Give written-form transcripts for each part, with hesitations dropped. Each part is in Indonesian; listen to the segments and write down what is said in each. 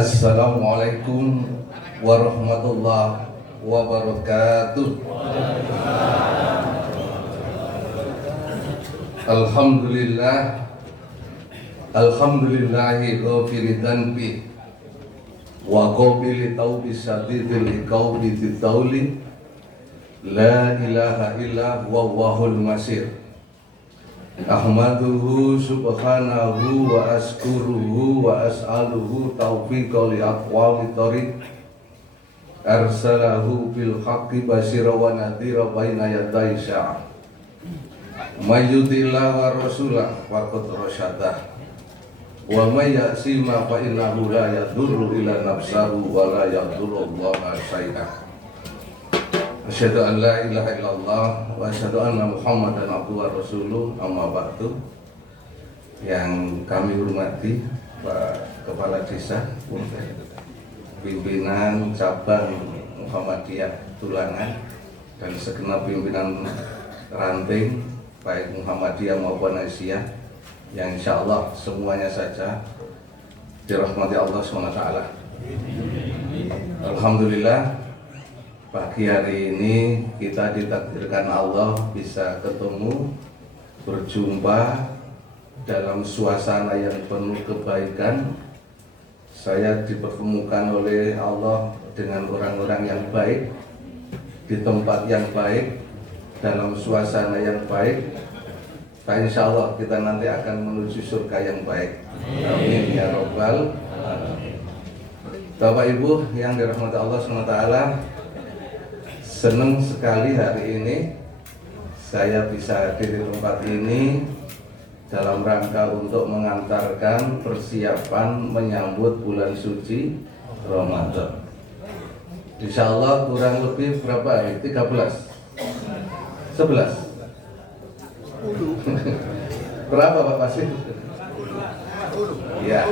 Assalamualaikum warahmatullahi wabarakatuh. Alhamdulillahi ghafiri dhanbi wa qabili taubi sadidil iqabi ditawli la ilaha illa wallahul masir. Ahmaduhu subhanahu wa askuruhu wa as'aluhu taufiqa li aqwami tariq arsalahu bil haqqi basira wa nadhira baina yaday sya'ah mayyudillah wa rasulah wa qad rasyadah wa may ya'sima fa innahu la yadurru ila nafsahu wa la yadurru Allah syai'an. Asyhadu an la ilaha illallah wa asyhadu anna Muhammadan abduhu wa rasuluh, amma ba'du. Yang kami hormati Pak Kepala Desa, pimpinan cabang Muhammadiyah Tulangan, dan segenap pimpinan ranting baik Muhammadiyah maupun Aisyah, yang insya Allah semuanya saja dirahmati Allah SWT. Alhamdulillah, pagi hari ini kita ditakdirkan Allah bisa ketemu, berjumpa dalam suasana yang penuh kebaikan. Saya dipertemukan oleh Allah dengan orang-orang yang baik, di tempat yang baik, dalam suasana yang baik. Dan insya Allah kita nanti akan menuju surga yang baik. Amin ya Rabbal alamin. Bapak Ibu yang dirahmati Allah SWT, senang sekali hari ini saya bisa hadir di tempat ini dalam rangka untuk mengantarkan persiapan menyambut bulan suci Ramadan. Insya Allah kurang lebih berapa hari? 13? 11? Berapa Pak Pasir? Ya,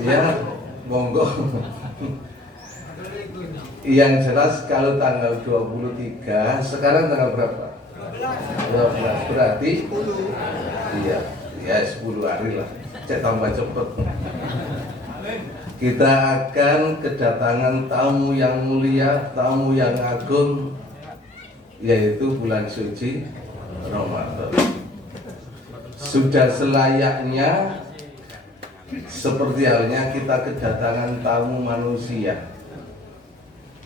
ya, monggo. Yang jelas kalau tanggal 23, sekarang tanggal berapa? 12, berarti 10. Iya, ya 10 hari lah. Cek tambah cepet. Kita akan kedatangan tamu yang mulia, tamu yang agung, yaitu bulan suci Ramadan. Sudah selayaknya seperti halnya kita kedatangan tamu manusia.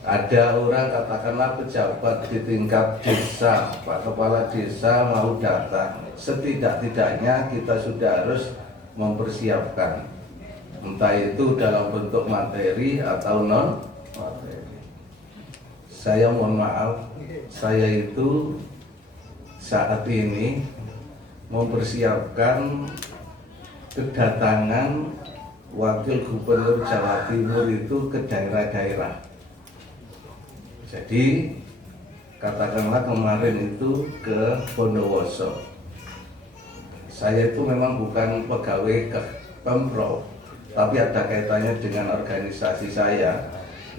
Ada orang, katakanlah pejabat di tingkat desa, Pak Kepala Desa mau datang, setidak-tidaknya kita sudah harus mempersiapkan, entah itu dalam bentuk materi atau non materi. Saya mohon maaf, saya itu saat ini mempersiapkan kedatangan Wakil Gubernur Jawa Timur itu ke daerah-daerah. Jadi katakanlah kemarin itu ke Bondowoso. Saya itu memang bukan pegawai ke Pemprov, tapi ada kaitannya dengan organisasi saya,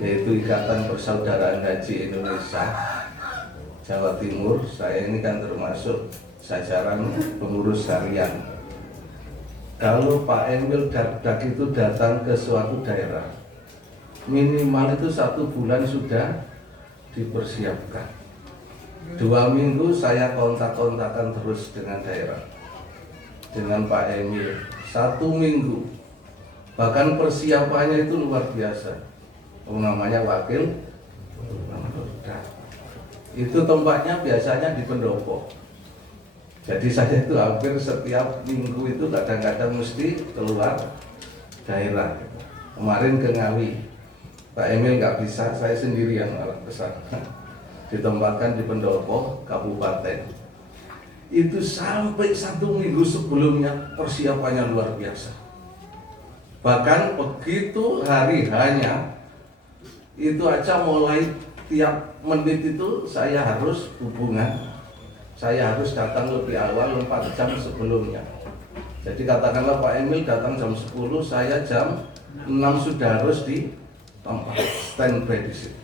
yaitu Ikatan Persaudaraan Haji Indonesia Jawa Timur. Saya ini kan termasuk jajaran pengurus harian. Kalau Pak Emil Dardak itu datang ke suatu daerah, minimal itu 1 bulan sudah dipersiapkan. 2 minggu saya kontak-kontakan terus dengan daerah, dengan Pak Emil. 1 minggu, bahkan persiapannya itu luar biasa. Namanya wakil, itu tempatnya biasanya di Pendopo. Jadi saya itu hampir setiap minggu itu kadang-kadang mesti keluar daerah. Kemarin ke Ngawi, Pak Emil nggak bisa, saya sendiri yang malah besar. Ditempatkan di Pendopo, Kabupaten. Itu sampai 1 minggu sebelumnya persiapannya luar biasa. Bahkan begitu hari hanya, itu aja mulai tiap menit itu saya harus hubungan. Saya harus datang lebih awal 4 jam sebelumnya. Jadi katakanlah Pak Emil datang jam 10, saya jam 6 sudah harus di tempat standby di situ.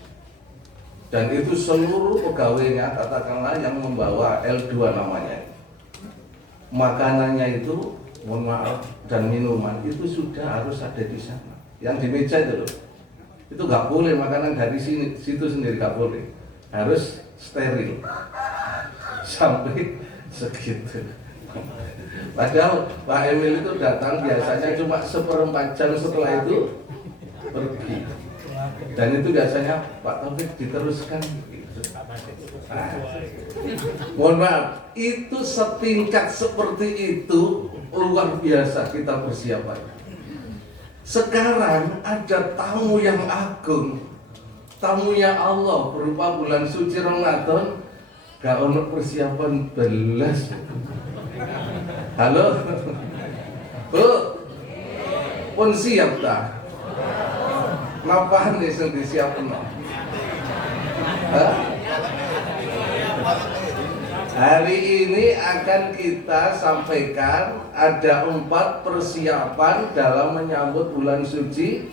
Dan itu seluruh pegawainya, katakanlah yang membawa L2 namanya, makanannya itu mohon maaf, dan minuman itu sudah harus ada di sana. Yang di meja itu loh, itu nggak boleh makanan dari situ sendiri, nggak boleh, harus steril sampai segitu. Padahal Pak Emil itu datang biasanya cuma 1/4 jam, setelah itu pergi. Dan itu biasanya Pak Taufik diteruskan gitu. Nah, mohon maaf, itu setingkat seperti itu luar biasa kita persiapan. Sekarang ada tamu yang agung, tamunya Allah berupa bulan suci Ramadan, gak ono persiapan belas. Halo, Bu, pun siap tak? Napa nih yang disiapkan? Hari ini akan kita sampaikan ada 4 persiapan dalam menyambut bulan suci.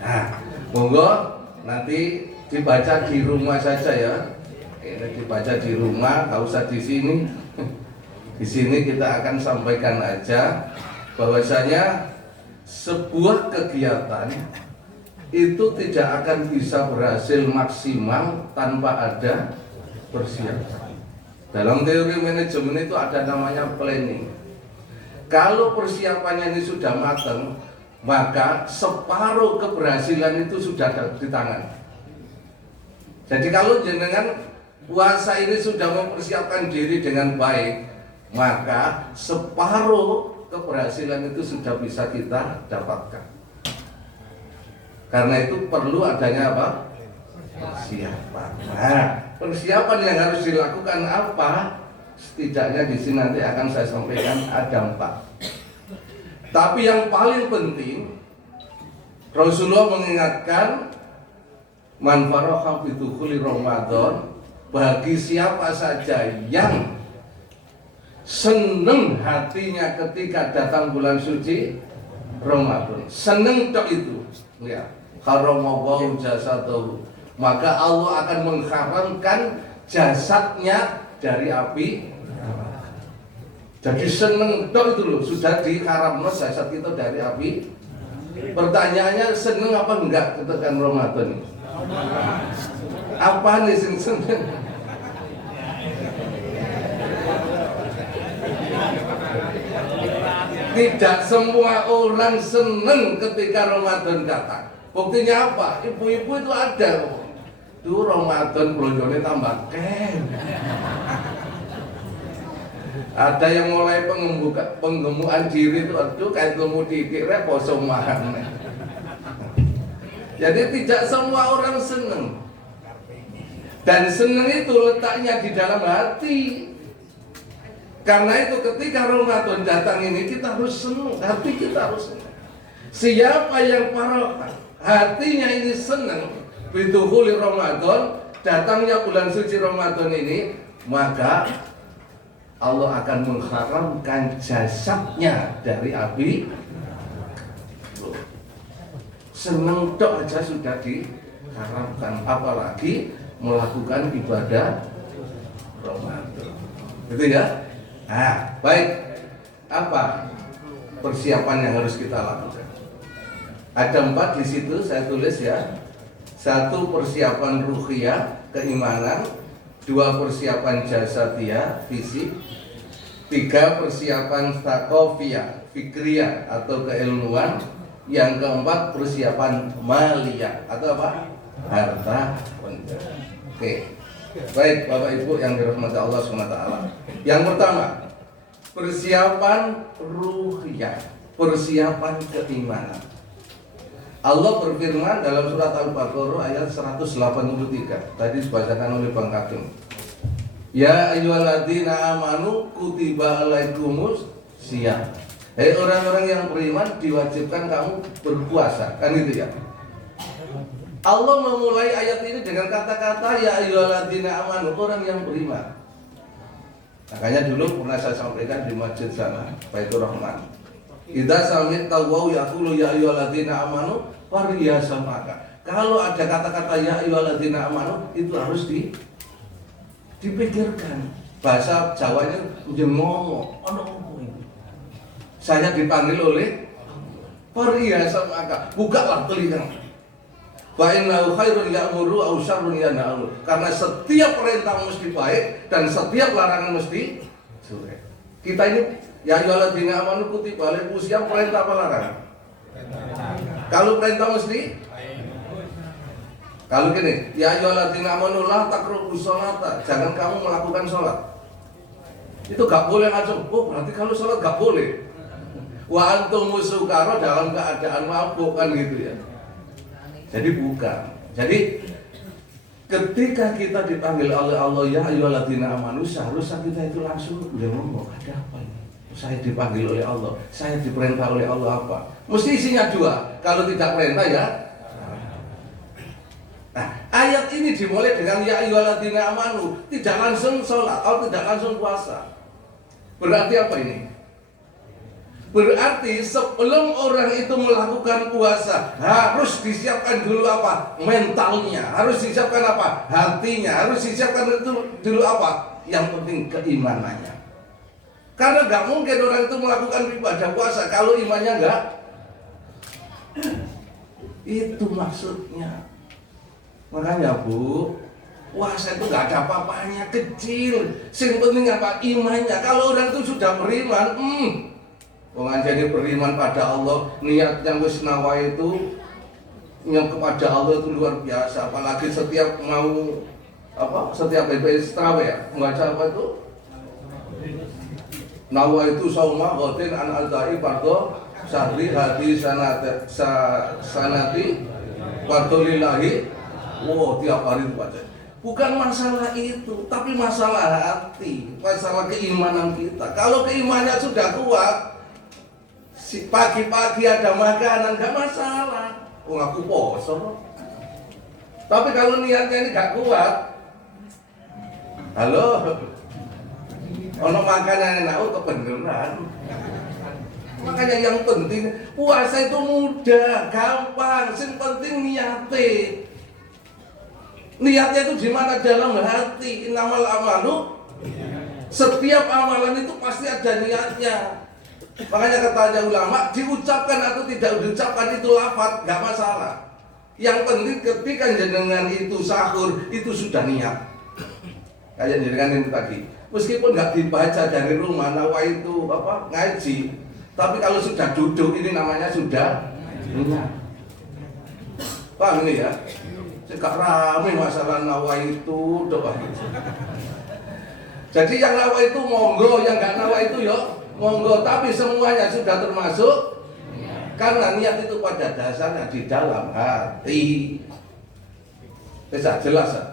Nah, monggo nanti dibaca di rumah saja ya. Ini dibaca di rumah, nggak usah di sini. Di sini kita akan sampaikan aja bahwasanya sebuah kegiatan itu tidak akan bisa berhasil maksimal tanpa ada persiapan. Dalam teori manajemen itu ada namanya planning. Kalau persiapannya ini sudah matang, maka separuh keberhasilan itu sudah di tangan. Jadi kalau jenengan puasa ini sudah mempersiapkan diri dengan baik, maka separuh keberhasilan itu sudah bisa kita dapatkan. Karena itu perlu adanya apa? Persiapan. Nah, persiapan yang harus dilakukan apa? Setidaknya di sini nanti akan saya sampaikan ada 4. Tapi yang paling penting, Rasulullah mengingatkan, man faraha fi dukhuli Ramadan, bagi siapa saja yang seneng hatinya ketika datang bulan suci Ramadan, seneng tok itu, ya, haramallahu jasadahu, maka Allah akan mengharamkan jasadnya dari api. Jadi seneng tok itu loh, sudah diharamkan jasad kita dari api. Pertanyaannya, seneng apa enggak ketika Ramadan ini? Apa nih sing seneng? Tidak semua orang seneng ketika Ramadan datang. Buktinya apa? Ibu-ibu itu ada. Tuh Ramadan belonjone tambah ken. Ada yang mulai penggemukan diri itu, aduh kayak ilmu dikit poso makan. Jadi tidak semua orang seneng. Dan seneng itu letaknya di dalam hati. Karena itu ketika Ramadan datang ini kita harus senang, hati kita harus senang. Siapa yang parah hatinya ini senang, bidukhuli Ramadan, datangnya bulan suci Ramadan ini, maka Allah akan mengharamkan jasadnya dari api. Senang tok aja sudah diharamkan, apalagi melakukan ibadah Ramadan. Gitu ya. Nah, baik. Apa persiapan yang harus kita lakukan? Ada 4 di situ saya tulis ya. 1 persiapan ruhiyah, keimanan. 2 persiapan jasadiah, fisik. 3 persiapan thaqafiyah, fikriyah atau keilmuan. Yang keempat persiapan maliyah atau apa? Harta benda. Oke. Baik Bapak Ibu yang dirahmati Allah SWT. Yang pertama, persiapan ruhiyah, persiapan keimanan. Allah berfirman dalam surat Al-Baqarah ayat 183. Tadi dibacakan oleh Bang Kagem. Ya ayyuhalladzina amanu kutiba alaikumus syiyam. Hei orang-orang yang beriman, diwajibkan kamu berpuasa. Kan itu ya. Allah memulai ayat ini dengan kata-kata ya ayyuhalladzina amanu, orang yang beriman. Makanya dulu pernah saya sampaikan di masjid sana, Baitur Rahman. Idza sami'ta wa yaqulu ya ayyuhalladzina amanu fariyasa maka. Kalau ada kata-kata ya ayyuhalladzina amanu itu harus dipikirkan. Bahasa Jawanya ngomong, ono Saya dipanggil oleh perhiasan maka bukalah telinga. Fa innahu khairun ya'muru aw syarrun yanharu. Karena setiap perintah mesti baik dan setiap larangan mesti jelek. Kita ini ya ayyuhalladzina amanu kutiba alaikumus syiyam, perintah apa larangan? Kalau perintah mesti kalau gini, ya ayyuhalladzina amanu la taqrabus sholata, jangan kamu melakukan sholat. Itu gak boleh langsung. Oh, berarti kalau sholat gak boleh. Wa antum sukara, dalam keadaan mabuk kan gitu ya. Jadi bukan. Jadi ketika kita dipanggil oleh Allah ya ayyuhalladzina amanu, seharusnya kita itu langsung udah ngomong, ada apa ini? Saya dipanggil oleh Allah, saya diperintah oleh Allah apa? Mesti isinya dua. Kalau tidak perintah ya. Nah, ayat ini dimulai dengan ya ayyuhalladzina amanu, tidak langsung sholat atau tidak langsung puasa. Berarti apa ini? Berarti sebelum orang itu melakukan puasa harus disiapkan dulu apa? Mentalnya. Harus disiapkan apa? Hatinya. Harus disiapkan dulu apa? Yang penting keimanannya. Karena gak mungkin orang itu melakukan ibadah puasa kalau imannya enggak. Itu maksudnya. Makanya Bu, puasa itu gak ada apa-apanya, kecil. Yang penting apa? Imannya. Kalau orang itu sudah beriman, orang jadi beriman pada Allah, niat yang wis nawa itu yang kepada Allah itu luar biasa. Apalagi setiap mau apa? Setiap BPS tarawih ya, membaca apa itu? Nawa itu sauma ghatin an al-da'i fardhu syahri hadi sanati fardhulillahi. Wow, tiap hari itu baca. Bukan masalah itu, tapi masalah hati, masalah keimanan kita. Kalau keimanannya sudah kuat, si pagi-pagi ada makanan gak masalah. Oh, aku poso. Tapi kalau niatnya ini gak kuat, halo, ono makanan enak, oh kebenaran. Makanya yang penting puasa itu mudah, gampang, yang penting niatnya. Niatnya itu di mana? Dalam hati. Innamal amalu, setiap amalan itu pasti ada niatnya. Makanya katanya ulama, diucapkan atau tidak diucapkan itu lafaz, gak masalah. Yang penting ketika jenengan itu sahur, itu sudah niat. Kayak jenengan ini tadi, meskipun gak dibaca dari rumah, nawa itu apa ngaji, tapi kalau sudah duduk ini namanya sudah niat. Paham ini ya? Gak rame masalah nawa itu doa. Jadi yang nawa itu monggo, yang gak nawa itu yo monggo, tapi semuanya sudah termasuk. Karena niat itu pada dasarnya di dalam hati. Bisa jelas ya?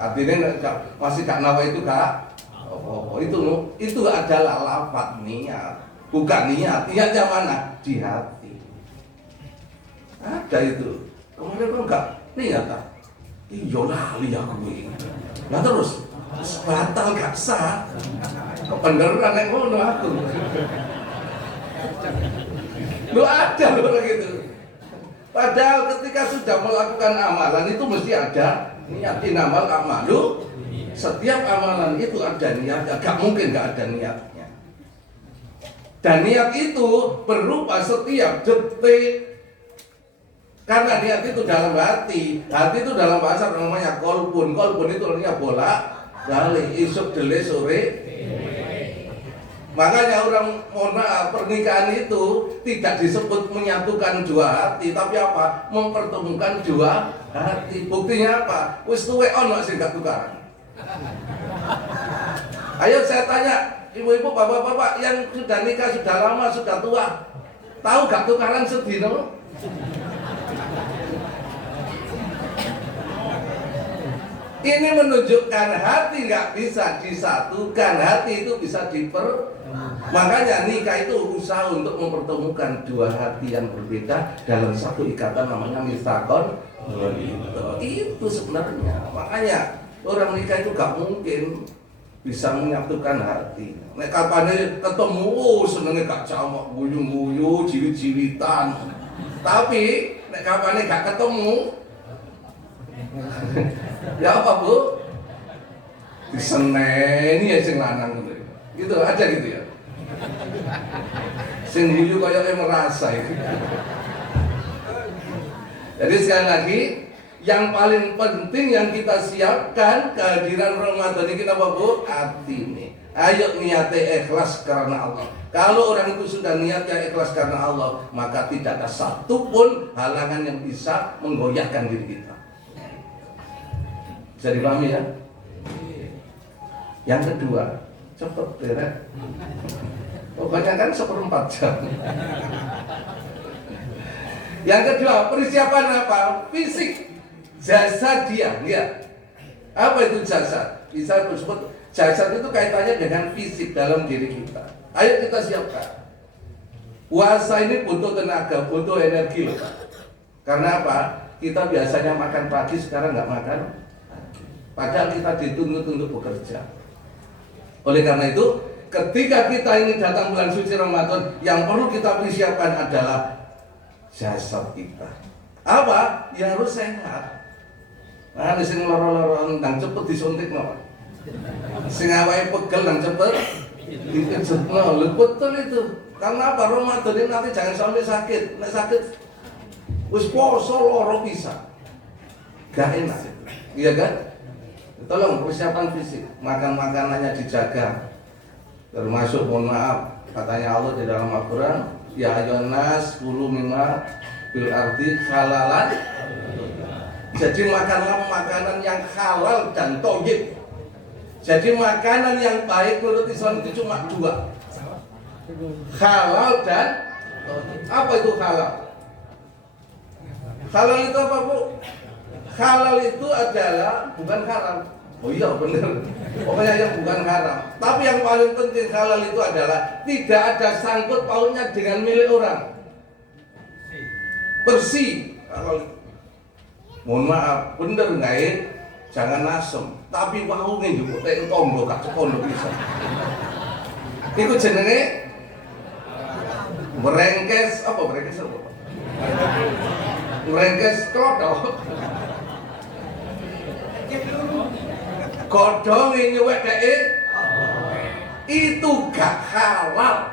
Artinya masih gak nawa itu gak? Oh, itu adalah lafaz niat, bukan niat. Niatnya mana? Di hati. Ada itu. Kemarin kan gak niat tak? Iya lali aku ini. Nah terus batal gak sah. Kebenaran yang ngono aku. Lu ada loh gitu. Padahal ketika sudah melakukan amalan itu mesti ada niat. Innamal a'malu, setiap amalan itu ada niatnya. Gak mungkin gak ada niatnya. Dan niat itu berupa setiap detik. Karena niat itu dalam hati. Hati itu dalam bahasa namanya kolbun. Kolbun itu artinya bola balik, isuk dele sore. Makanya orang pernikahan itu tidak disebut menyatukan dua hati, tapi apa? Mempertemukan dua hati. Buktinya apa? Wis tuwe ono sing gak tukaran. Ayo saya tanya, ibu-ibu, bapak-bapak yang sudah nikah, sudah lama, sudah tua, tahu gak tukaran sedino? Ini menunjukkan hati nggak bisa disatukan, hati itu bisa makanya nikah itu usaha untuk mempertemukan dua hati yang berbeda dalam satu ikatan namanya mitsaqon. Itu sebenarnya. Makanya orang nikah itu nggak mungkin bisa menyatukan hati. Nek kapane ketemu senenge gak jamak guyu-guyu, jiwit-jiwitan. Tapi nek kapane gak ketemu ya apa Bu? Diseneni ya sing lanang gitu. Gitu aja gitu ya. Sing guyu kaya merasa itu. Jadi sekali lagi, yang paling penting yang kita siapkan kehadiran Ramadan ini kita apa Bu? Hati nih. Ayo niatnya ikhlas karena Allah. Kalau orang itu sudah niatnya ikhlas karena Allah, maka tidak ada satupun halangan yang bisa menggoyahkan diri kita. Bisa dipahami ya? Yang kedua, cepet beres. Pokoknya kan 1/4 jam. Yang kedua, persiapan apa? Fisik, jasad dia, ya. Apa itu jasad? Bisa disebut jasad itu kaitannya dengan fisik dalam diri kita. Ayo kita siapkan. Puasa ini butuh tenaga, butuh energi loh. Karena apa? Kita biasanya makan pagi, sekarang nggak makan. Padahal kita dituntut untuk bekerja. Oleh karena itu, ketika kita ini datang bulan suci Ramadan, yang perlu kita persiapkan adalah jasad kita. Apa? Ya harus sehat. Nah, sing loro-loro nang cepet disuntik no. Sing awake pegel nang cepet dikejetno. Lho betul itu. Karena apa? Ramadan ini nanti jangan sampai sakit. Nek sakit wis poso loro bisa. Gak enak. Iya kan? Tolong persiapan fisik, makan makanannya dijaga. Termasuk mohon maaf, katanya Allah di dalam Al-Qur'an, ya ayyuhan nas kulu mimma bil ardi halalan. Jadi makanlah makanan yang halal dan thayyib. Jadi makanan yang baik menurut Islam itu cuma dua. Halal dan apa itu halal? Halal itu apa Bu? Halal itu adalah bukan haram. Oh iya benar. Pokoknya yang bukan haram. Tapi yang paling penting halal itu adalah tidak ada sangkut pautnya dengan milik orang. Bersih. Halal. Mohon maaf, bener nggak ya? Jangan asem. Tapi wau nih juga kayak tombol kak sekolah bisa. Itu jenenge merengkes apa merengkes apa? Merengkes kodok. Godhong nyuwek dhek itu gak halal.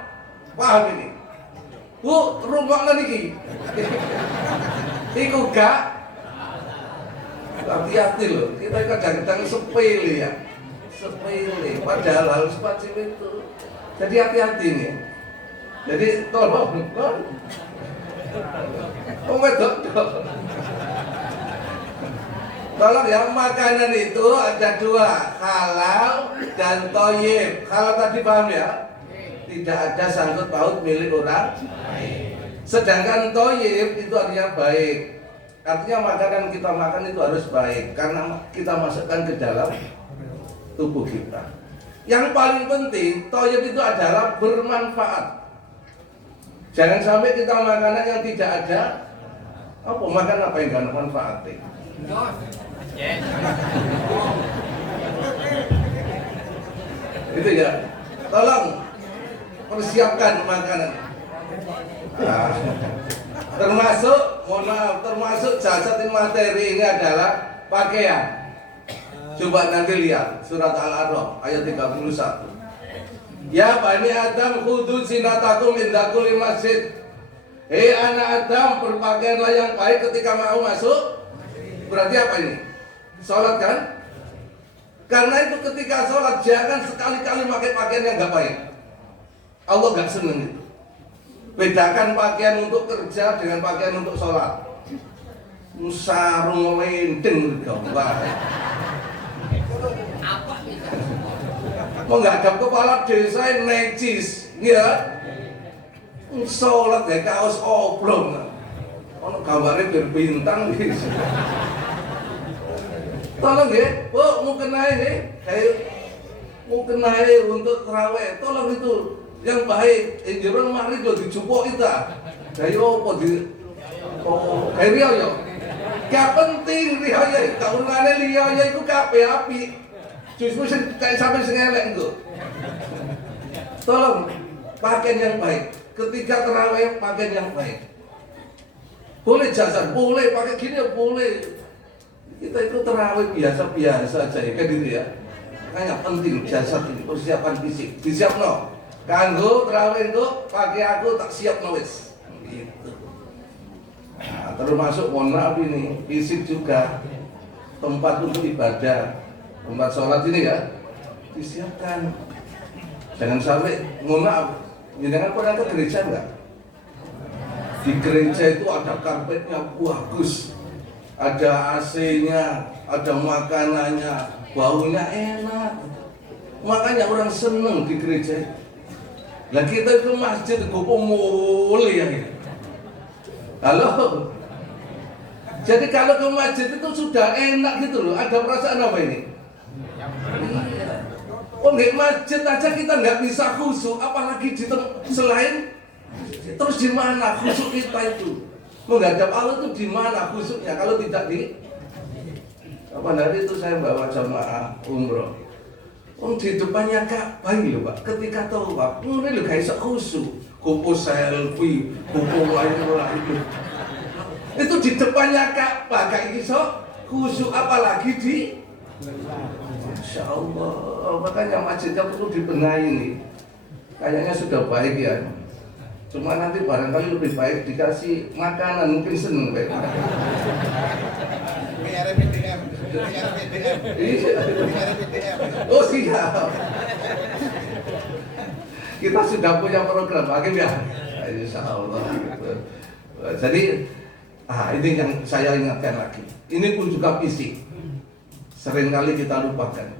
Paham ini? Bu, rungokno niki. Iku gak hati-hati loh. Kita kadang-kadang sepele ya. Sepele, padahal harus semacam itu. Jadi hati-hati nih. Jadi tolong. Tolong ya, makanan itu ada dua, halal dan thayyib. Halal tadi paham ya? Tidak ada sangkut paut milik orang. Sedangkan thayyib itu artinya baik. Artinya makanan kita makan itu harus baik karena kita masukkan ke dalam tubuh kita. Yang paling penting, thayyib itu adalah bermanfaat. Jangan sampai kita makanan yang tidak ada makan apa yang gak ada manfaatnya. Itu ya. Tolong persiapkan makanan. Nah, termasuk jasad materi ini adalah pakaian. Coba nanti lihat surat Al-A'raf ayat 31. Ya Bani Adam khudhu zinatakum inda kulli masjid. Hei anak Adam, berpakaianlah yang baik ketika mau masuk. Berarti apa ini? Sholat kan? Karena itu ketika sholat jangan sekali-kali pakai pakaian yang gak baik. Allah gak seneng itu. Bedakan pakaian untuk kerja dengan pakaian untuk sholat. Sarung lendeng gambar. Menghadap kepala desa necis, ya. Sholat ya kaos oblong. Ono gambarnya berbintang gitu. Tolong ya, Bu, mau kenai nih, mau kenai untuk terawih. Tolong itu yang baik. Jangan mari lo dijupuk kita. Kayo apa di? Oh, kayak yo. Gak penting riaya. Kaurane riaya itu kabeh api. Justru kayak sampai sengelek itu. Tolong pakaian yang baik. Ketika terawih pakaian yang baik. Boleh jasad, boleh pakai gini ya boleh. Kita itu terawih biasa-biasa aja ya, kan gitu ya. Makanya penting jasad ini persiapan fisik. Disiapno. Kanggo terawih kok pagi aku tak siap nulis. Gitu. Nah, termasuk mohon maaf ini fisik juga tempat untuk ibadah, tempat sholat ini ya disiapkan. Jangan sampai mohon maaf, jangan pernah ke gereja enggak? Di gereja itu ada karpetnya bagus, ada AC-nya, ada makanannya, baunya enak. Makanya orang seneng di gereja. Lah kita ke masjid gopo mulai ya gitu. Halo. Jadi kalau ke masjid itu sudah enak gitu loh. Ada perasaan apa ini? Iya. Oh nggak masjid aja kita nggak bisa khusyuk, apalagi di selain. Terus di mana khusyuk kita itu? Menghadap Allah itu di mana khusyuknya? Kalau tidak di apa hari itu saya bawa jamaah umroh. Di depannya Ka'bah lho Pak, ketika tawaf, ngene lho gak iso khusyuk, kupu selfie, kupu lain-lain. Itu di depannya Ka'bah gak iso khusyuk, apalagi di Masya Allah, makanya masjidnya perlu dibenahi nih. Kayaknya sudah baik ya. Cuma nanti barangkali lebih baik dikasih makanan, mungkin seneng Pak. Oh siap. Kita sudah punya program Hakim ya. Insya Allah. Jadi ini yang saya ingatkan lagi. Ini pun juga fisik. Seringkali kita lupakan.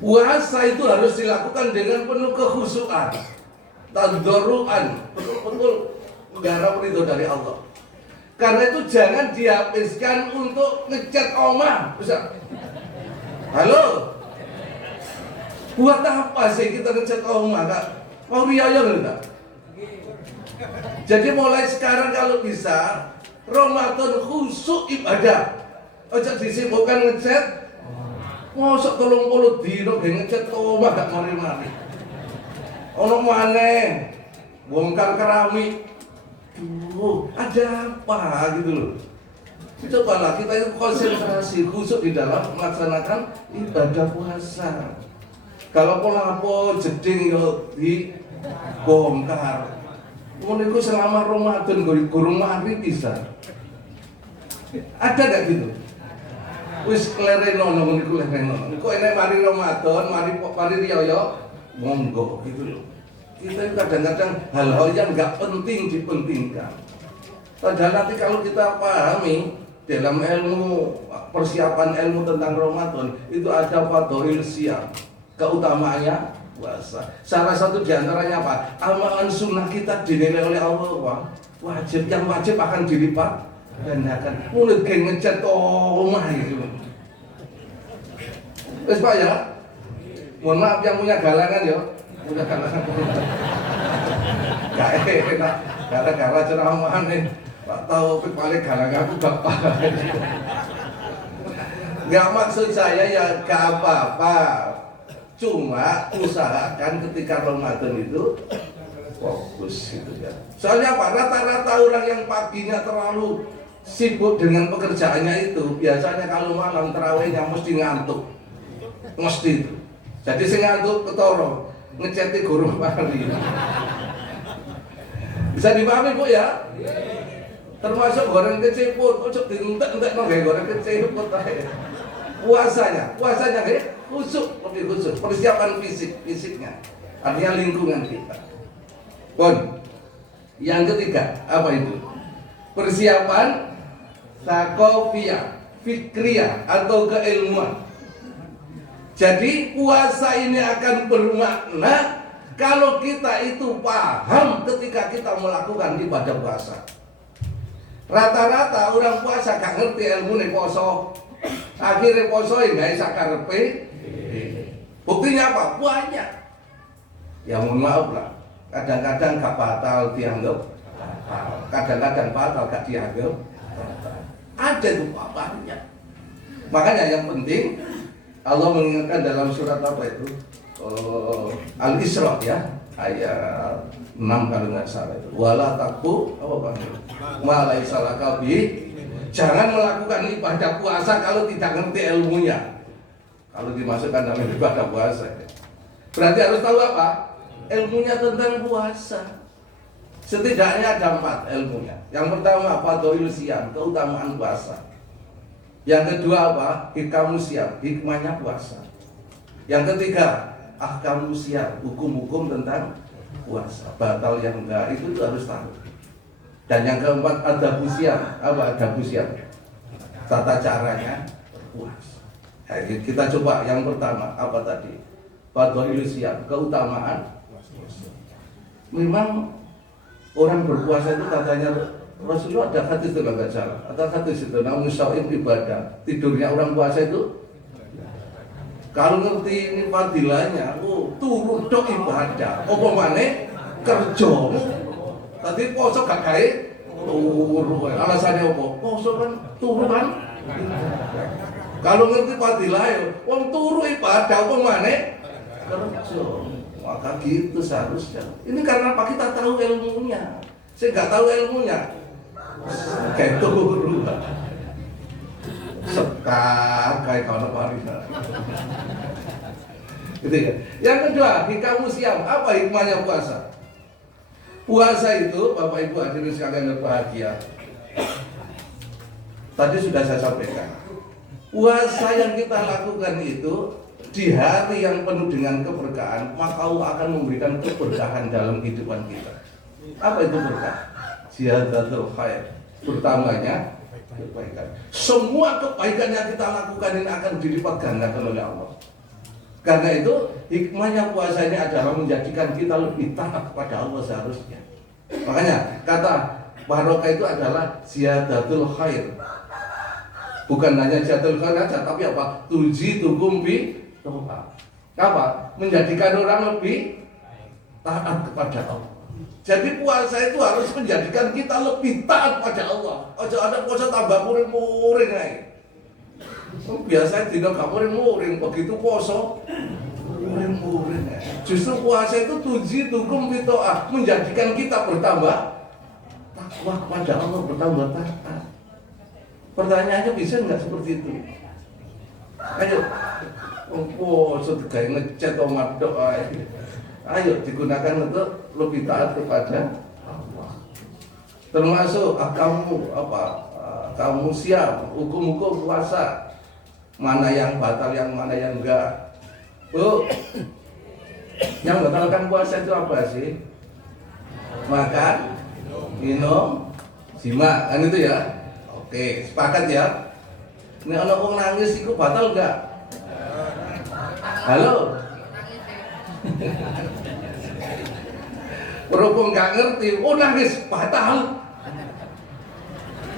Puasa itu harus dilakukan dengan penuh kekhusyuan, tadarruan, betul-betul mengharap ridho dari Allah. Karena itu jangan dihabiskan untuk ngecat omah, bisa. Halo, buat apa sih kita ngecat omah, Kak? Mau riayang enggak? Jadi mulai sekarang kalau bisa Ramadan khusyuk ibadah. Ojo disibukkan ngecat. Mosok 30 dino ge ngecat omah gak mari-mari. Ono maneh bongkar keramik. Ada apa gitu loh. Cobalah kita itu konsentrasi khusyuk di dalam melaksanakan ibadah puasa. Kalau pola jeding yo dibongkar. Ngono selama Ramadan gurung mari bisa. Ada gak gitu? Wis klereno ngono niku klereno. Niku enek mari Ramadan, mari riyo monggo gitu loh. Kita kadang-kadang hal-hal yang nggak penting dipentingkan. Padahal nanti kalau kita pahami dalam ilmu persiapan ilmu tentang Ramadan itu ada fadhil siyam, keutamaannya puasa. Salah satu diantaranya apa? Amalan sunnah kita dinilai oleh Allah wajib, yang wajib akan dilipat gandakan. Mulut geng ngecat omah itu. Wes Pak ya. Mohon maaf yang punya galangan ya. Udah galangan. Gak enak. Gara-gara ceramah nih. Pak Taufik paling galangan aku gak paham. Gak maksud saya ya gak apa-apa. Cuma usahakan ketika Ramadan itu fokus gitu ya. Soalnya apa? Rata-rata orang yang paginya terlalu sibuk dengan pekerjaannya itu biasanya kalau malam terawihnya mesti ngantuk. Mesti itu. Jadi sing ngantuk ketoro ngeceti guru mari. Bisa dipahami Bu ya? Termasuk goreng keceput, ojo dientek-entek nang goreng keceput ae. Puasanya nggih khusyuk, lebih khusyuk. Persiapan fisiknya. Artinya lingkungan kita. Pun. Yang ketiga, apa itu? Persiapan sakofiyah, fikriyah atau keilmuan. Jadi puasa ini akan bermakna kalau kita itu paham ketika kita melakukan ibadah puasa. Rata-rata orang puasa gak ngerti ilmu nih poso. Akhirnya poso gak bisa karepe. Buktinya apa? Banyak. Ya mohon maaf lah. Kadang-kadang gak batal dianggap batal. Kadang-kadang batal gak dianggap batal. Ada tuh banyak. Makanya yang penting Allah mengingatkan dalam surat apa itu? Al-Isra ya, ayat 6 kalau nggak salah itu. Wala takbu apa Bang? Ma laisa laka bi. Jangan melakukan ibadah puasa kalau tidak ngerti ilmunya. Kalau dimasukkan dalam ibadah puasa. Berarti harus tahu apa? ilmunya tentang puasa. Setidaknya ada 4 ilmunya. Yang pertama fadhailus siyam, keutamaan puasa. Yang kedua apa? Hikamus siyam, hikmahnya puasa. Yang ketiga ahkamus siyam, hukum-hukum tentang puasa. Batal yang enggak itu harus tahu. Dan yang keempat adabus siyam. Apa adabus siyam? Tata caranya berpuasa. Nah, kita coba yang pertama apa tadi? Fadhailus siyam, keutamaan. Memang orang berpuasa itu katanya Rasulullah ada hadis itu nggak salah. Ada hadis itu namun shaim ibadah. Tidurnya orang puasa itu kalau ngerti ini fadilahnya, turun dok ibadah. Apa maneh kerja. Tadi poso gak gawe turu. Alasannya apa? Poso kan turu kan. Kalau ngerti fadilahnya, wong turu ibadah apa maneh kerja. Maka gitu seharusnya. Ini karena apa? Kita tahu ilmunya. Saya nggak tahu ilmunya. Kayak turu. Sekar kayak kalau marina. Gitu ya. Yang kedua, hikamus siyam. Apa hikmahnya puasa? Puasa itu, Bapak Ibu hadirin sekalian berbahagia. Tadi sudah saya sampaikan. Puasa yang kita lakukan itu di hari yang penuh dengan keberkahan, maka Allah akan memberikan keberkahan dalam kehidupan kita. Apa itu berkah? Ziyadatul khair, bertambahnya kebaikan. Semua kebaikan yang kita lakukan ini akan dilipat gandakan oleh Allah. Karena itu hikmahnya puasa ini adalah menjadikan kita lebih taat kepada Allah seharusnya. Makanya kata barokah itu adalah ziyadatul khair. Bukan hanya ziyadatul khair saja, tapi apa? Tuji tukum bi apa? Menjadikan orang lebih taat kepada Allah. Jadi puasa itu harus menjadikan kita lebih taat pada Allah. Ojo ada puasa tambah muring-muring aja. Biasanya tidak gak muring-muring, begitu puasa muring-muring. Justru puasa itu tuji tukum bitoah, menjadikan kita bertambah takwa kepada Allah, bertambah taat. Pertanyaannya bisa nggak seperti itu? Ayo. Oh, sudah kayak ngechat omat doa. Ayo digunakan untuk lebih taat kepada Allah. Termasuk kamu kamu siap hukum-hukum puasa. Mana yang batal, yang mana yang enggak. Yang batalkan puasa itu apa sih? Makan, minum, simak, kan itu ya. Oke, sepakat ya. Ini anak orang nangis itu batal enggak? Halo. Berhubung nggak ngerti, nangis batal.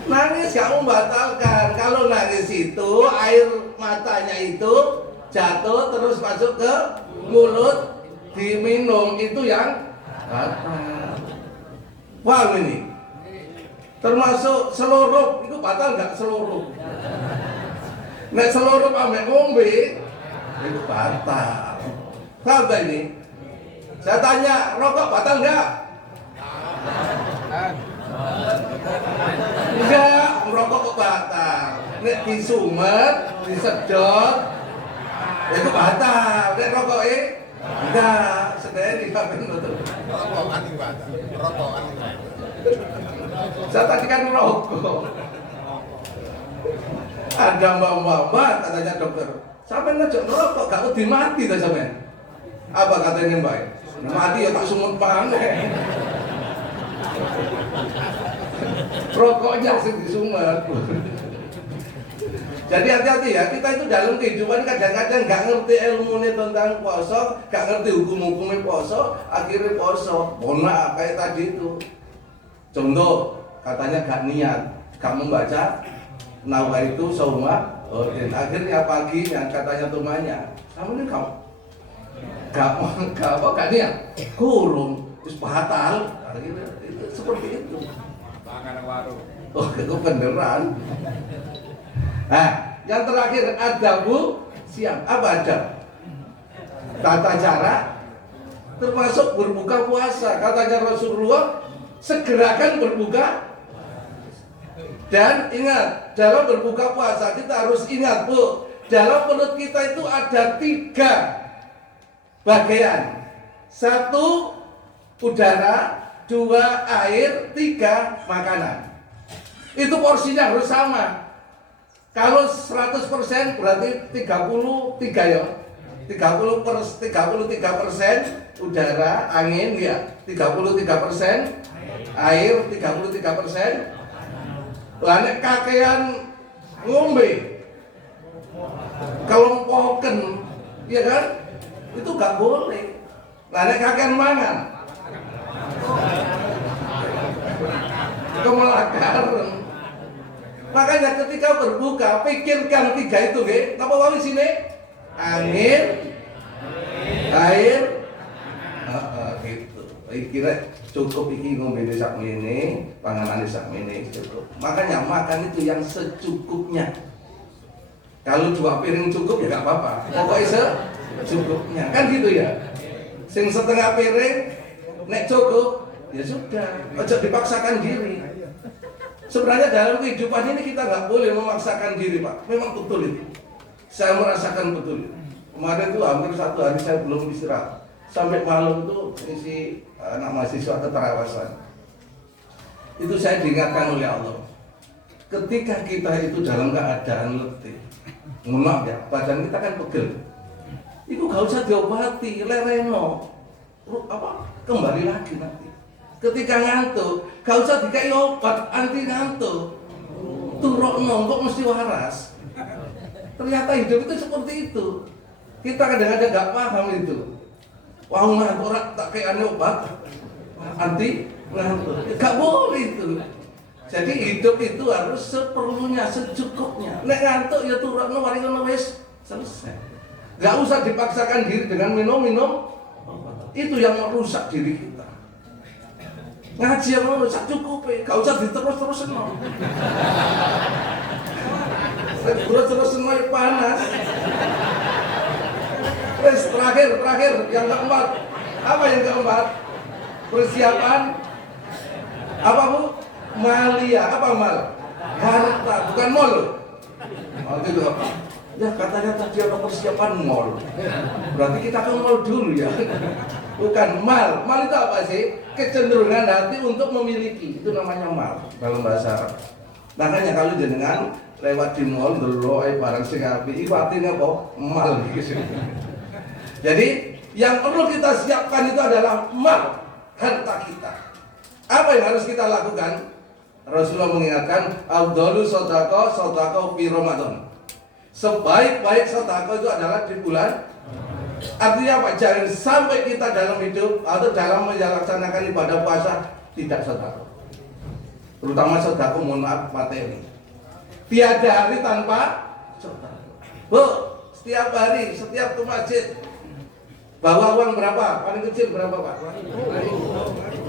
Nangis kamu batalkan. Kalau nangis itu air matanya itu jatuh terus masuk ke mulut, diminum itu yang batal. Paham ini? Termasuk seluruh itu batal nggak seluruh? Nek seluruh ambek ngombe itu batal. Paham ini? Saya tanya, rokok batal enggak? Enggak, merokok kok batal. Nek disumet, disedot, itu batal. Nek rokok enggak, sedaya dipakai betul. Rokokan itu batal. Rokokan itu batal. Saya tadi kan merokok. Ada mbak-mbak katanya dokter, sampai ngejok merokok, gak mau dimati dah sampai. Apa katanya mbak? Mati ya tak sumut paneh. Rokoknya sing disumet. Jadi hati-hati ya, kita itu dalam kehidupan kadang-kadang nggak ngerti ilmunya tentang puasa, nggak ngerti hukum-hukumnya puasa, akhirnya puasa. Bona kayak tadi itu. Contoh, katanya gak niat, gak membaca nawa itu sauma, dan akhirnya pagi yang katanya tumanya, kamu ini kamu gak niat, kurung, terus batal, itu seperti itu. Makan warung. Oh, itu beneran. Nah, yang terakhir adabu siang. Apa adab? Tata cara, termasuk berbuka puasa. Katanya Rasulullah, segerakan berbuka. Dan ingat, dalam berbuka puasa kita harus ingat, Bu, dalam perut kita itu ada 3 bagian. 1 udara, 2 air, 3 makanan. Itu porsinya harus sama. Kalau 100% berarti 33 ya. 33% udara, angin ya, 33% air, 33%. Lah nek kakean ngombe kelompoken, ya kan? Itu gak boleh. Lah nek kakean mangan kemelakaran. Makanya ketika berbuka pikirkan 3 itu nggih. Napa wae sini? Angin, air, gitu. Kira cukup iki ngombe sakmene, panganan sakmene cukup. Makanya makan itu yang secukupnya. Kalau 2 piring cukup ya gak apa-apa. Pokoknya secukupnya. Kan gitu ya. Sing setengah piring nek cukup ya sudah. Ojo dipaksakan diri. Sebenarnya dalam kehidupan ini kita nggak boleh memaksakan diri, Pak. Memang betul itu. Saya merasakan betul itu. Kemarin tuh hampir 1 hari saya belum istirahat. Sampai malam tuh isi anak mahasiswa keterawasan. Itu saya diingatkan oleh Allah. Ketika kita itu dalam keadaan letih, mohon maaf ya, badan kita kan pegel. Itu gak usah diobati, lereno. Kembali lagi nanti. Ketika ngantuk, gak usah dikai obat anti ngantuk. Turokno kok mesti waras. Ternyata hidup itu seperti itu. Kita kadang-kadang gak paham itu. Wah ngantuk orang tak kayak obat anti ngantuk. Gak boleh itu. Jadi hidup itu harus seperlunya, secukupnya. Nek ngantuk ya turokno mari ngono wis selesai. Gak usah dipaksakan diri dengan minum-minum. Itu yang merusak diri kita. Ngaji yang ngono sak cukupe, gak usah diterus-terusno. Terus-terusno panas. Wes terakhir yang keempat. Apa yang keempat? Persiapan apa Bu? Malia, apa mal? Harta, bukan mall. Oh itu apa? Ya katanya tadi ada persiapan mall. Berarti kita ke mall dulu ya. Bukan mal. Mal itu apa sih? Kecenderungan hati untuk memiliki. Itu namanya mal dalam bahasa Arab. Makanya kalau jenengan lewat di mall dulu barang sing apik, iku artinya apa? Mal gitu. Jadi yang perlu kita siapkan itu adalah mal, harta kita. Apa yang harus kita lakukan? Rasulullah mengingatkan, afdhalu shadaqah fi Ramadan. Sebaik-baik sedekah itu adalah di bulan. Artinya apa? Jangan sampai kita dalam hidup atau dalam melaksanakan ibadah puasa tidak sedekah. Terutama sedekah, mohon maaf, materi. Tiada hari tanpa sedekah. Bu, setiap hari, setiap ke masjid bawa uang berapa? Paling kecil berapa Pak?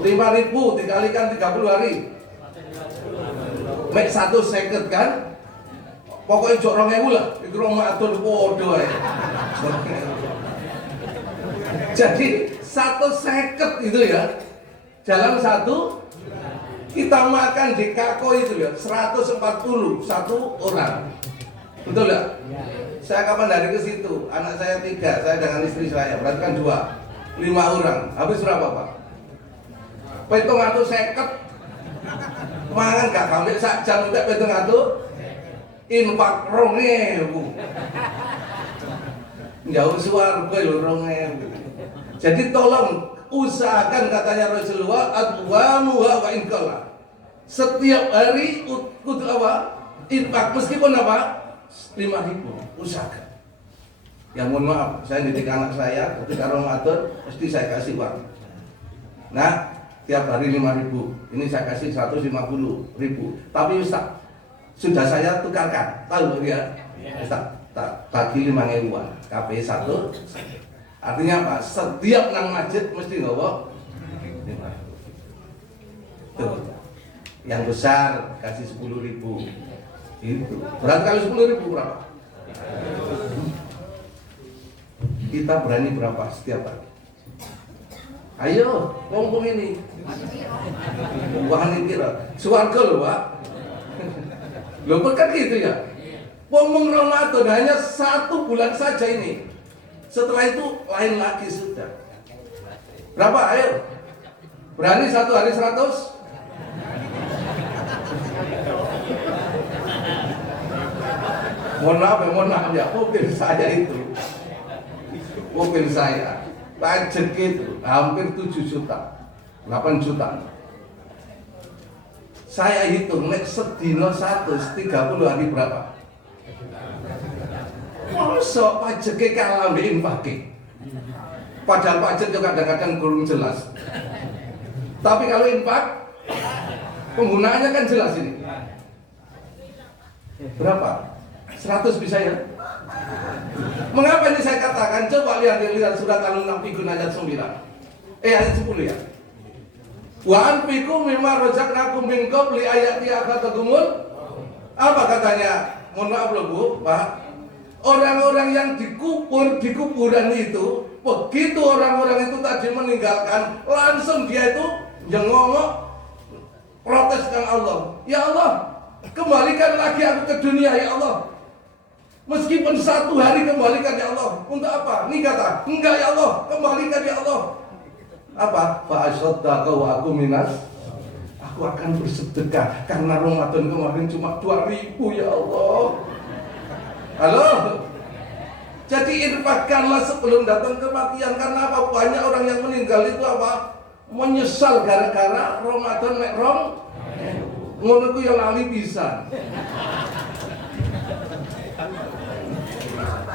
5.000 dikalikan 30 hari. Mek 1 seket kan? Pokoknya jok 2.000 lah, itu rumah atur podo aja. Jadi 1 seket itu ya, dalam 1 kita makan di kako itu ya, 140 1 orang. Betul ya? Saya kapan dari ke situ, anak saya 3, saya dengan istri saya, berarti kan 2, 5 orang. Habis berapa Pak? Petung atau seket. Mangan gak ambil sak jam udah petung atau infak 2.000. Jauh suarga lho 2.000. Jadi tolong usahakan, katanya Rasulullah, adwamu wa inqalla. Setiap hari kudu apa? Infak meskipun apa? 5.000. Usahakan. Ya mohon maaf, saya didik anak saya ketika Ramadan mesti saya kasih uang. Nah, tiap hari 5.000. Ini saya kasih 150.000. Tapi Ustaz, sudah saya tukarkan, tahu ya? Ustaz, bagi 5.000-an, KP 1. Artinya apa? Setiap nang masjid mesti nggawa 5.000. Tuh. Yang besar kasih 10.000. Itu. Berarti kali 10.000 berapa? Kita berani berapa setiap hari? Ayo, ngomong ini. Wah ini kira suarga loh Pak. Loh kan gitu ya. Ngomong Ramadan hanya 1 bulan saja ini. Setelah itu lain lagi sudah. Berapa? Ayo. Berani satu hari 100? Mohon maaf ya, mobil saya itu, mobil saya pajak itu hampir 7 juta, 8 juta. Saya hitung nek sedino 130 hari berapa? Masa pajaknya kalah ambil pakai? Padahal pajak juga kadang-kadang kurang jelas. Tapi kalau infak, penggunaannya kan jelas ini. Berapa? 100 bisa ya? Mengapa ini saya katakan? Coba lihat surat Al-Munafiqun ayat 9. Ayat 10 ya. Wa anfiqu mimma razaqnakum min qabli ayati akatakumul. Apa katanya? Mohon maaf loh Bu, Pak. Orang-orang yang dikubur di kuburan itu, begitu orang-orang itu tadi meninggalkan, langsung dia itu jengongok protes dengan Allah. Ya Allah, kembalikan lagi aku ke dunia ya Allah. Meskipun 1 hari kembalikan ya Allah. Untuk apa? Ini kata, enggak ya Allah, kembalikan ya Allah. Apa? Fa'asyaddaqa wa aku minas. Aku akan bersedekah karena Ramadan kemarin cuma 2.000 ya Allah. Halo? Jadi infakkanlah sebelum datang kematian. Karena apa? Banyak orang yang meninggal itu apa? Menyesal gara-gara Ramadan mek rong. Ngono ku ya lali pisan.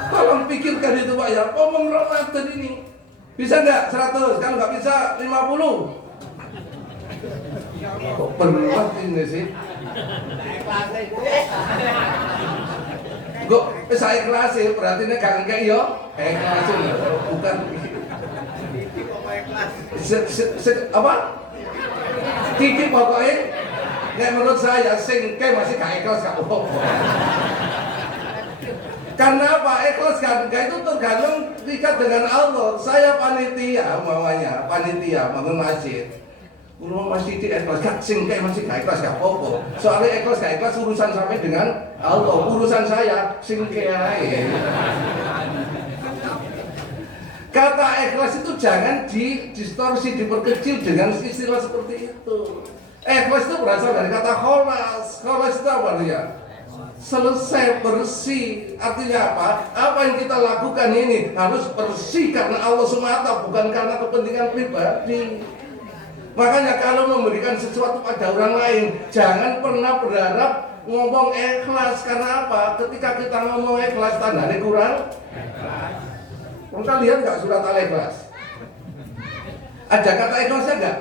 Tolong pikirkan itu Pak ya, ngomong Ramadan ini bisa nggak 100? Kalau nggak bisa 50. Kok berat ini sih? Kok saya ikhlas sih, berarti ini gak kayak yo ikhlas bukan apa? Titik pokoknya. Nek menurut saya sing masih gak ikhlas gak apa-apa. Karena apa? Ikhlas kan itu tergantung terikat dengan Allah. Saya panitia umpamanya, panitia bangun masjid. Kulo masjid ikhlas gak sing masih gak ikhlas gak apa-apa. Soalnya ikhlas gak ikhlas urusan sampai dengan Allah. Urusan saya sing ae. Kata ikhlas itu jangan didistorsi, diperkecil dengan istilah seperti itu. Ikhlas itu berasal dari kata kholas. Kholas itu apa dia? Selesai, bersih. Artinya apa? Apa yang kita lakukan ini harus bersih karena Allah semata, bukan karena kepentingan pribadi. Makanya kalau memberikan sesuatu pada orang lain, jangan pernah berharap ngomong ikhlas. Karena apa? Ketika kita ngomong ikhlas, tandanya kurang ikhlas. Kita lihat nggak surat Al-Ikhlas? Ada kata ikhlasnya nggak?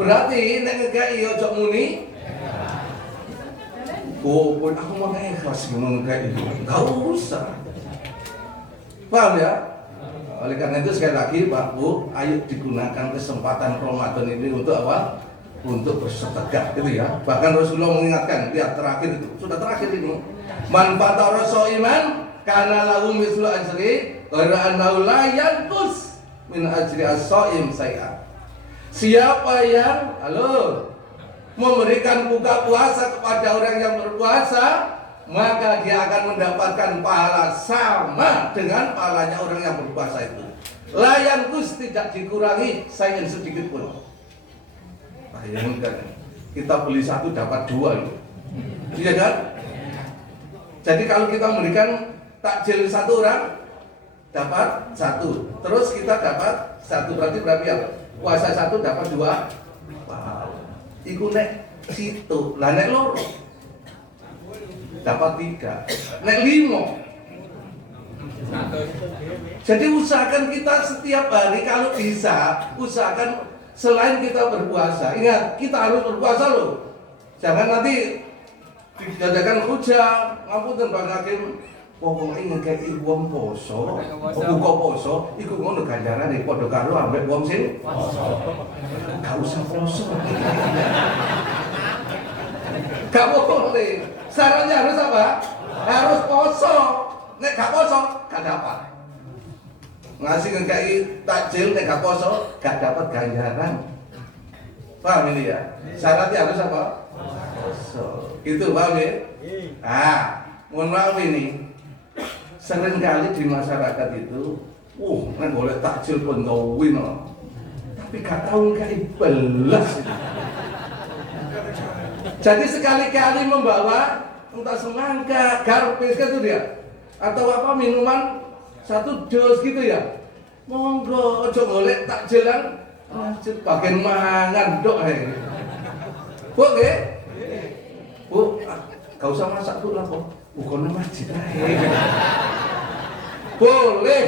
Berarti nek ngekei ojo muni. Oh, aku mau ikhlas ngomong kayak itu. Gak usah. Paham ya? Oleh karena itu sekali lagi Pak Bu, ayo digunakan kesempatan Ramadan ini untuk apa? Untuk bersedekah gitu ya. Bahkan Rasulullah mengingatkan, lihat terakhir itu, sudah terakhir ini. Man fatara shaiman kana lahu mislu ajri ghairu annahu la yanqus min ajri as-shaim say'a. Siapa yang memberikan buka puasa kepada orang yang berpuasa, maka dia akan mendapatkan pahala sama dengan pahalanya orang yang berpuasa itu. Layan kus tidak dikurangi sayang sedikit pun. Bayangkan, kita beli 1 dapat 2 loh. Iya kan? Jadi kalau kita memberikan takjil 1 orang dapat 1, terus kita dapat 1, berarti berapa ya? Puasa 1 dapat 2. Wow. Iku nek situ, lah nek loro dapat 3, nek 5. Jadi usahakan kita setiap hari kalau bisa, usahakan selain kita berpuasa. Ingat, kita harus berpuasa loh. Jangan nanti dikatakan hujan, ngapunten Bang Hakim. Pokoknya ingin kayak wong poso, buka poso, iku ngono ganjarane padha karo ambek wong sing poso. Gak usah poso. Gak boleh. Sarannya harus apa? Harus poso. Nek gak poso, gak dapat. Ngasih ngekei takjil nek gak poso, gak dapat ganjaran. Paham ini ya? Syaratnya harus apa? Poso. Gitu paham ya? Mohon maaf ini. Seringkali di masyarakat itu, nek boleh takjil pun gawin loh. Tapi gak tahu kayak belas. Jadi sekali-kali membawa entah semangka, garbis kan itu dia, atau apa minuman 1 dos gitu ya. Monggo ojo golek takjilan, lanjut bagian mangan dok he. Bu nggih? Bu, gak usah masak Bu lah kok. Bukan masjid ae. Boleh.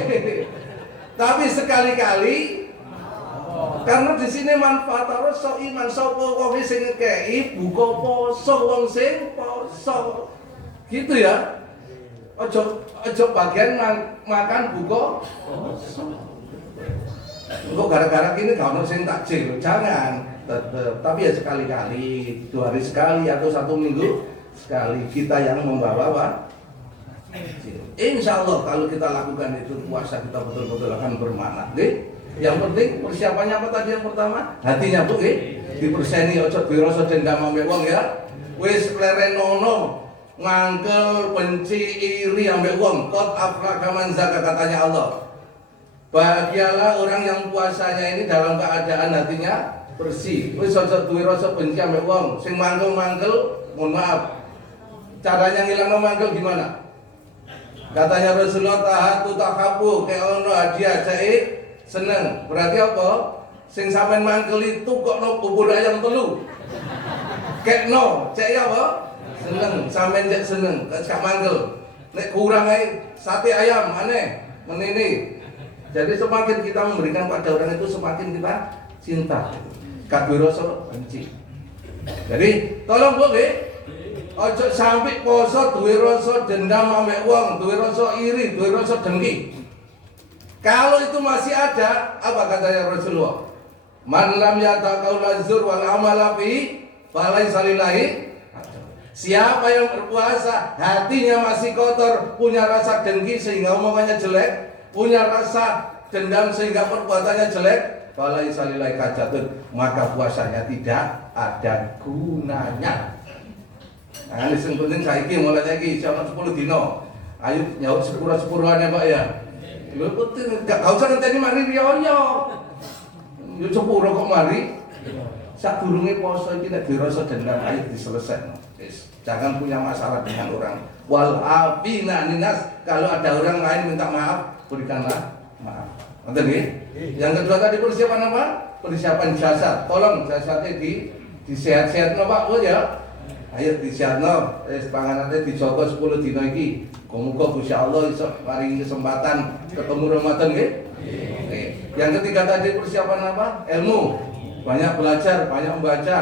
Tapi sekali-kali karena di sini manfaat rasa iman sapa wong sing ngekeki buka poso wong sing poso. Gitu ya. Ojo bagian makan buka poso. Kok gara-gara gini gak ono sing takjil, jangan. Tetep. Tapi ya sekali-kali, 2 hari sekali atau 1 minggu sekali kita yang membawa insya Allah kalau kita lakukan itu puasa kita betul-betul akan bermakna. Yang penting persiapannya apa tadi yang pertama? Hatinya Bu, diperseni ojo dirasa dendam ambek wong ya. Wis plerenono, ngangkel, benci, iri ambek wong. Qad aflaha man zakka katanya Allah. Bahagialah orang yang puasanya ini dalam keadaan hatinya bersih. Wis ojo duwe rasa benci ambek wong. Sing mangkel-mangkel, mohon maaf. Caranya ngilangno mangkel gimana? Katanya Rasulullah tahatu takabu kayak ono hadiah jae seneng. Berarti apa? Sing sampean mangkel itu kok no bubur ayam telu. Kayak no, cek ya apa? Seneng, sampean cek seneng, gak mangkel. Nek kurang ae sate ayam aneh, menini. Jadi semakin kita memberikan pada orang itu semakin kita cinta. Kabeh rasa benci. Jadi tolong Bu nggih. Ojo sampai poso duwe rasa dendam ambek wong, duwe rasa iri, duwe rasa dengki. Kalau itu masih ada, apa katanya Rasulullah? Man lam yataqaula zur wal amala fi falaisa lillahi. Siapa yang berpuasa hatinya masih kotor, punya rasa dengki sehingga omongannya jelek, punya rasa dendam sehingga perbuatannya jelek, falaisa lillahi hajatun, maka puasanya tidak ada gunanya. Nah, ini yang penting saiki mulai lagi selama 10 dino. Ayo nyaut sepura-sepurane Pak ya. Lho penting gak usah ngenteni mari riyo. Yo sepuro kok mari. Sadurunge poso iki nek dirasa dendam ayo diselesaikno. Wis, jangan punya masalah dengan orang. Wal afina ninas, kalau ada orang lain minta maaf, berikanlah maaf. Ngoten nggih? Yang kedua tadi persiapan apa? Persiapan jasad. Tolong jasadnya disehat-sehatno Pak Bu ya. Ayo disiapno, panganane dijogo 10 dina iki. Muga Gusti Allah iso maringi kesempatan ketemu Ramadan nggih. Nggih. Yang ketiga tadi persiapan apa? Ilmu. Banyak belajar, banyak membaca,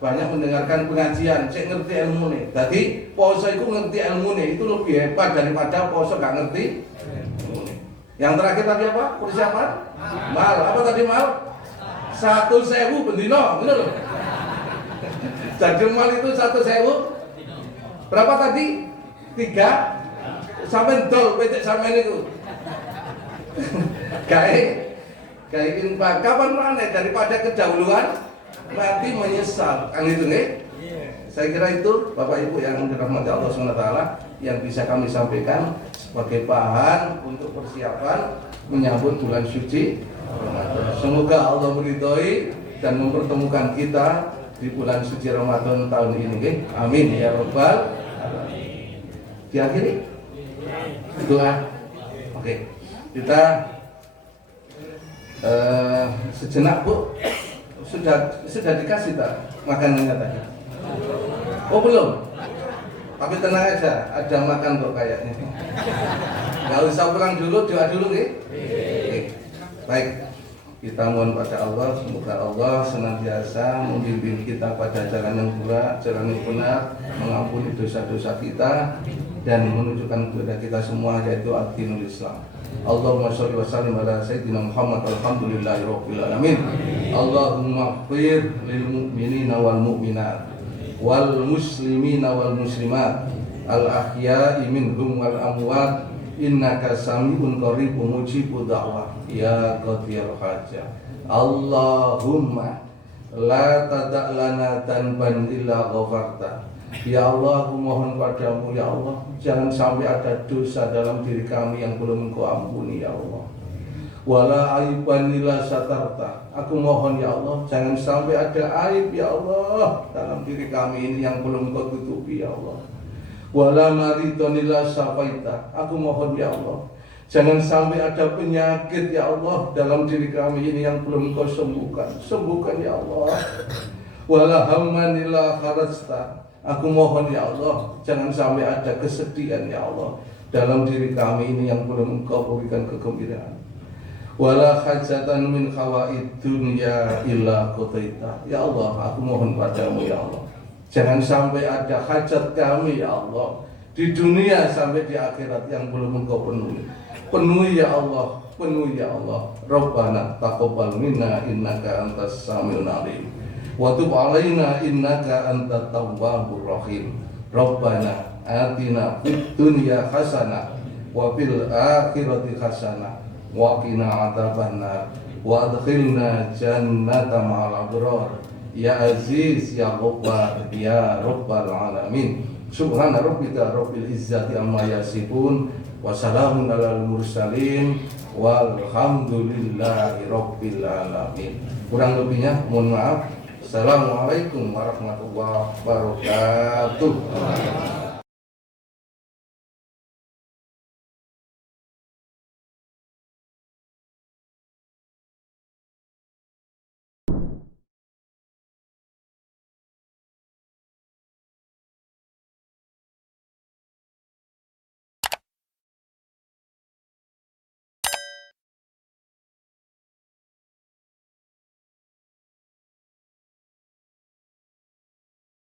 banyak mendengarkan pengajian, cek ngerti ilmune. Dadi poso iku ngerti ilmune, itu lebih hebat daripada poso gak ngerti ilmune. Yang terakhir tadi apa? Persiapan? Mal. Apa tadi mal? 1.000 bendino, bener loh. Jadi mal itu 1.000. Berapa tadi? 3 sampai dol petik sampean itu. Kayak infak kapan mana daripada kedahuluan nanti menyesal. Kan itu nih. Saya kira itu Bapak Ibu yang dirahmati Allah SWT yang bisa kami sampaikan sebagai bahan untuk persiapan menyambut bulan suci Ramadan. Semoga Allah meridhoi dan mempertemukan kita di bulan suci Ramadan tahun ini. Amin ya rabbal alamin. Diakhiri doa. Oke. Kita sejenak Bu. Sudah dikasih tak makanannya tadi? Oh belum. Tapi tenang aja, ada makan kok kayaknya. Gak usah pulang dulu, doa dulu nih. Baik. Kita mohon pada Allah, semoga Allah senantiasa membimbing kita pada jalan yang benar, jalan yang benar, mengampuni dosa-dosa kita dan menunjukkan kepada kita semua yaitu ad-dinul Islam. Allahumma sholli wa sallim ala sayyidina Muhammad alhamdulillahirabbil alamin. Allahumma ighfir lil mu'minina wal mu'minat wal muslimina wal muslimat al ahya'i minhum wal amwat. Innaka sami'un qaribun mujibud da'wah ya qadhiyal hajah. Allahumma la tada' lana tanban illa ghafarta. Ya Allah, aku mohon padamu ya Allah, jangan sampai ada dosa dalam diri kami yang belum Engkau ampuni ya Allah. wala aiban illa satarta. Aku mohon ya Allah, jangan sampai ada aib ya Allah dalam diri kami ini yang belum Kau tutupi ya Allah. Wala maridon illa syafaita. Aku mohon ya Allah, jangan sampai ada penyakit ya Allah dalam diri kami ini yang belum Kau sembuhkan. Sembuhkan ya Allah. Wala hamman illa kharajta. Aku mohon ya Allah, jangan sampai ada kesedihan ya Allah dalam diri kami ini yang belum Engkau berikan kegembiraan. Wala hajatan min khawaid dunya illa qadaita. Ya Allah, aku mohon padamu ya Allah, jangan sampai ada hajat kami ya Allah di dunia sampai di akhirat yang belum Engkau penuhi. Penuhi ya Allah, penuhi ya Allah. Rabbana taqabbal minna innaka antas samiul alim wa tub alaina innaka antat tawwabur rahim. Rabbana atina fid dunya hasanah wa fil akhirati hasanah wa qina adzabannar wa adkhilna jannata ma'al abrar ya aziz ya ghaffar ya rabbal alamin. Subhana rabbika rabbil izzati amma yasifun wa salamun alal mursalin walhamdulillahi rabbil alamin. Kurang lebihnya mohon maaf. Assalamualaikum warahmatullahi wabarakatuh.